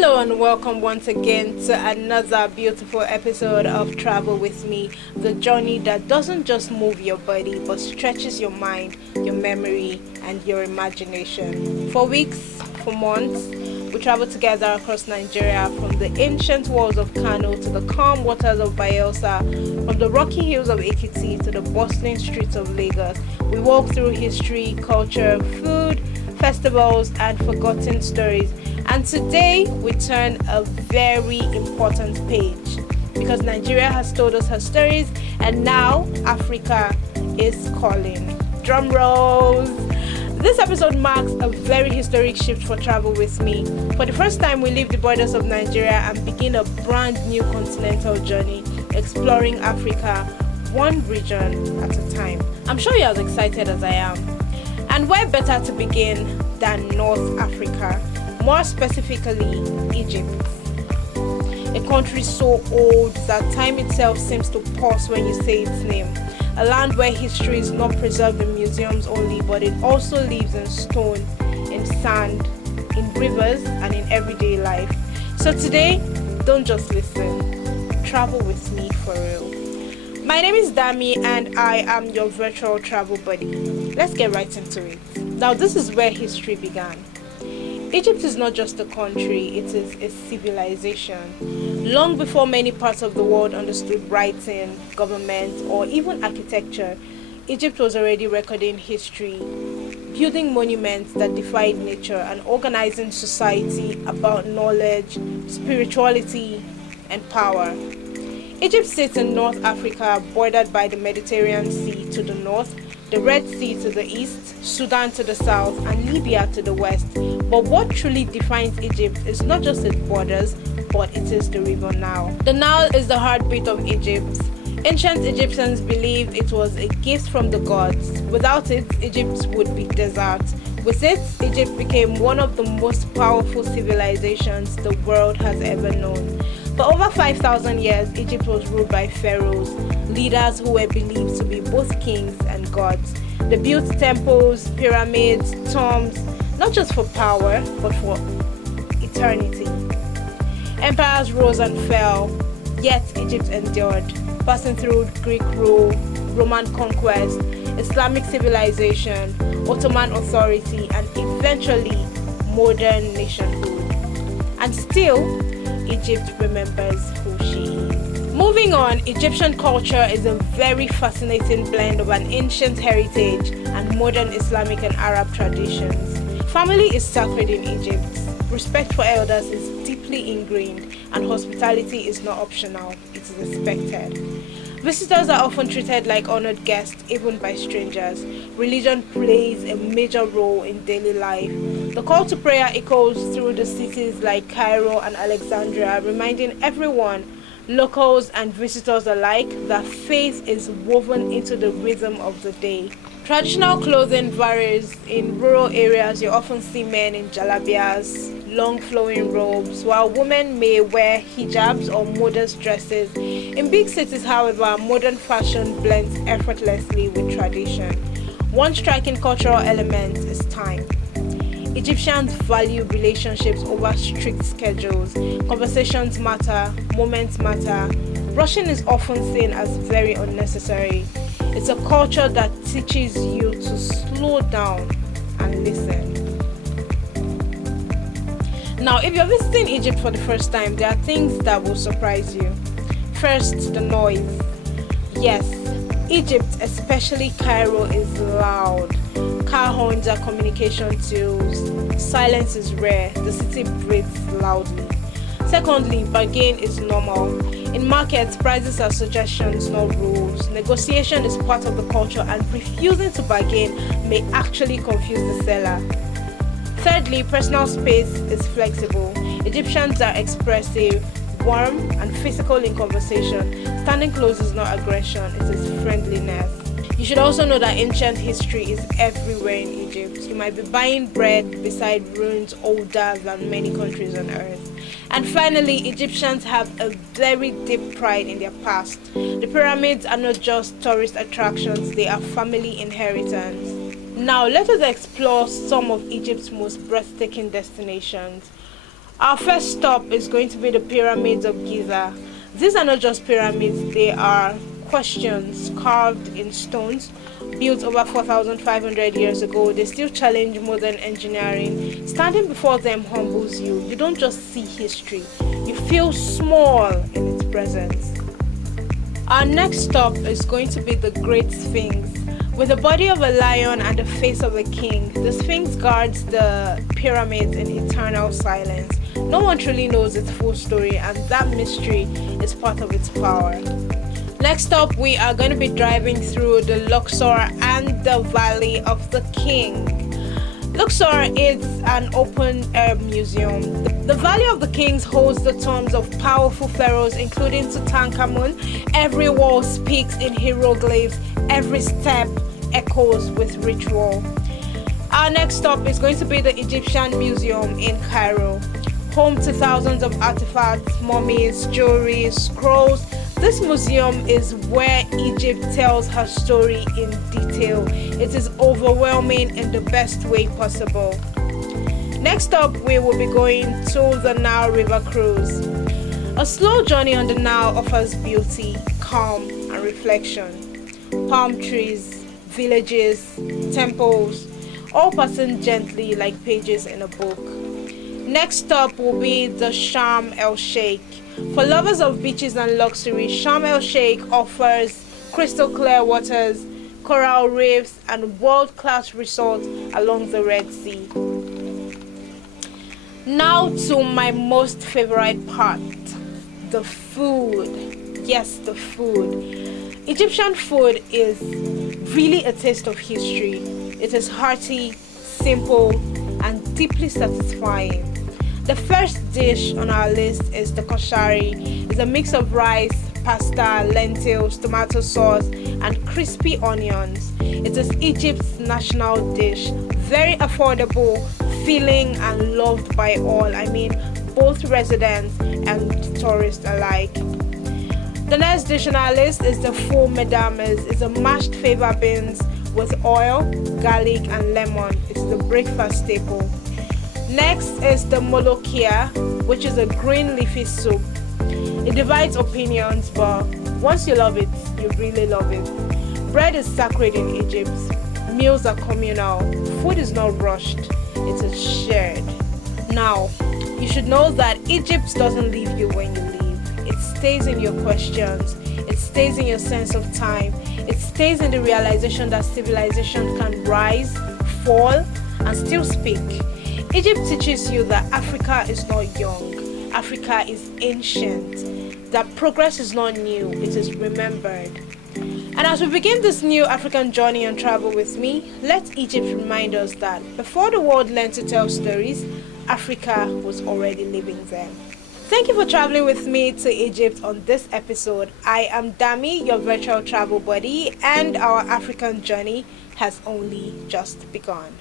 Hello and welcome once again to another beautiful episode of Travel with Me, the journey that doesn't just move your body but stretches your mind, your memory, and your imagination. For weeks, for months, we travel together across Nigeria from the ancient walls of Kano to the calm waters of Bayelsa, from the rocky hills of Ekiti to the bustling streets of Lagos. We walk through history, culture, food, festivals, and forgotten stories. And today we turn a very important page because Nigeria has told us her stories and now Africa is calling. Drum rolls! This episode marks a very historic shift for Travel with Me. For the first time, we leave the borders of Nigeria and begin a brand new continental journey, exploring Africa, one region at a time. I'm sure you're as excited as I am. And where better to begin than North Africa? More specifically, Egypt. A country so old that time itself seems to pause when you say its name. A land where history is not preserved in museums only, but it also lives in stone, in sand, in rivers, and in everyday life. So today, don't just listen. Travel with me for real. My name is Dami and I am your virtual travel buddy. Let's get right into it. Now, this is where history began. Egypt is not just a country, it is a civilization. Long before many parts of the world understood writing, government, or even architecture, Egypt was already recording history, building monuments that defied nature, and organizing society about knowledge, spirituality, and power. Egypt sits in North Africa, bordered by the Mediterranean Sea to the north, the Red Sea to the east, Sudan to the south, and Libya to the west. But what truly defines Egypt is not just its borders, but it is the river Nile. The Nile is the heartbeat of Egypt. Ancient Egyptians believed it was a gift from the gods. Without it, Egypt would be desert. With it, Egypt became one of the most powerful civilizations the world has ever known. For over 5,000 years, Egypt was ruled by pharaohs, leaders who were believed to be both kings and gods. They built temples, pyramids, tombs, not just for power, but for eternity. Empires rose and fell, yet Egypt endured, passing through Greek rule, Roman conquest, Islamic civilization, Ottoman authority, and eventually modern nationhood. And still, Egypt remembers who she is. Moving on, Egyptian culture is a very fascinating blend of an ancient heritage and modern Islamic and Arab traditions. Family is sacred in Egypt. Respect for elders is deeply ingrained, and hospitality is not optional, it is expected. Visitors are often treated like honored guests, even by strangers. Religion plays a major role in daily life. The call to prayer echoes through the cities like Cairo and Alexandria, reminding everyone, locals and visitors alike, that faith is woven into the rhythm of the day. Traditional clothing varies. In rural areas, you often see men in jalabias, long flowing robes, while women may wear hijabs or modest dresses. In big cities, however, modern fashion blends effortlessly with tradition. One striking cultural element is time. Egyptians value relationships over strict schedules. Conversations matter, moments matter. Rushing is often seen as very unnecessary. It's a culture that teaches you to slow down and listen. Now, if you're visiting Egypt for the first time, there are things that will surprise you. First, the noise. Yes, Egypt, especially Cairo, is loud. Car horns are communication tools. Silence is rare. The city breathes loudly. Secondly, bargain is normal. In markets, prices are suggestions, not rules. Negotiation is part of the culture, and refusing to bargain may actually confuse the seller. Thirdly, personal space is flexible. Egyptians are expressive, warm, and physical in conversation. Standing close is not aggression, it is friendliness. You should also know that ancient history is everywhere in Egypt. You might be buying bread beside ruins older than many countries on earth. And finally, Egyptians have a very deep pride in their past. The pyramids are not just tourist attractions, they are family inheritance. Now, let us explore some of Egypt's most breathtaking destinations. Our first stop is going to be the pyramids of Giza. These are not just pyramids, they are questions carved in stones, built over 4,500 years ago. They still challenge modern engineering. Standing before them humbles you. You don't just see history, you feel small in its presence. Our next stop is going to be the Great Sphinx. With the body of a lion and the face of a king, the Sphinx guards the pyramids in eternal silence. No one truly knows its full story, and that mystery is part of its power. Next up, we are going to be driving through the Luxor and the Valley of the King. Luxor is an open-air museum. The Valley of the Kings holds the tombs of powerful pharaohs, including Tutankhamun. Every wall speaks in hieroglyphs. Every step echoes with ritual. Our next stop is going to be the Egyptian Museum in Cairo, home to thousands of artifacts, mummies, jewelry, scrolls. This museum is where Egypt tells her story in detail. It is overwhelming in the best way possible. Next up, we will be going to the Nile River Cruise. A slow journey on the Nile offers beauty, calm, and reflection. Palm trees, villages, temples, all passing gently like pages in a book. Next up will be the Sharm el-Sheikh. For lovers of beaches and luxury, Sharm el-Sheikh offers crystal clear waters, coral reefs, and world-class resorts along the Red Sea. Now to my most favorite part, the food. Yes, the food. Egyptian food is really a taste of history. It is hearty, simple, and deeply satisfying. The first dish on our list is the koshari. It's a mix of rice, pasta, lentils, tomato sauce, and crispy onions. It is Egypt's national dish. Very affordable, filling, and loved by all. I mean, both residents and tourists alike. The next dish on our list is the faux medames. It's a mashed fava beans with oil, garlic, and lemon. It's the breakfast staple. Next is the molokia, which is a green leafy soup. It divides opinions, but once you love it, you really love it. Bread is sacred in Egypt. Meals are communal. Food is not rushed. It is shared. Now, you should know that Egypt doesn't leave you when you leave. It stays in your questions. It stays in your sense of time. It stays in the realization that civilization can rise, fall, and still speak. Egypt teaches you that Africa is not young. Africa is ancient. That progress is not new. It is remembered. And as we begin this new African journey and travel with me, let Egypt remind us that before the world learned to tell stories, Africa was already living them. Thank you for traveling with me to Egypt on this episode. I am Dami, your virtual travel buddy, and our African journey has only just begun.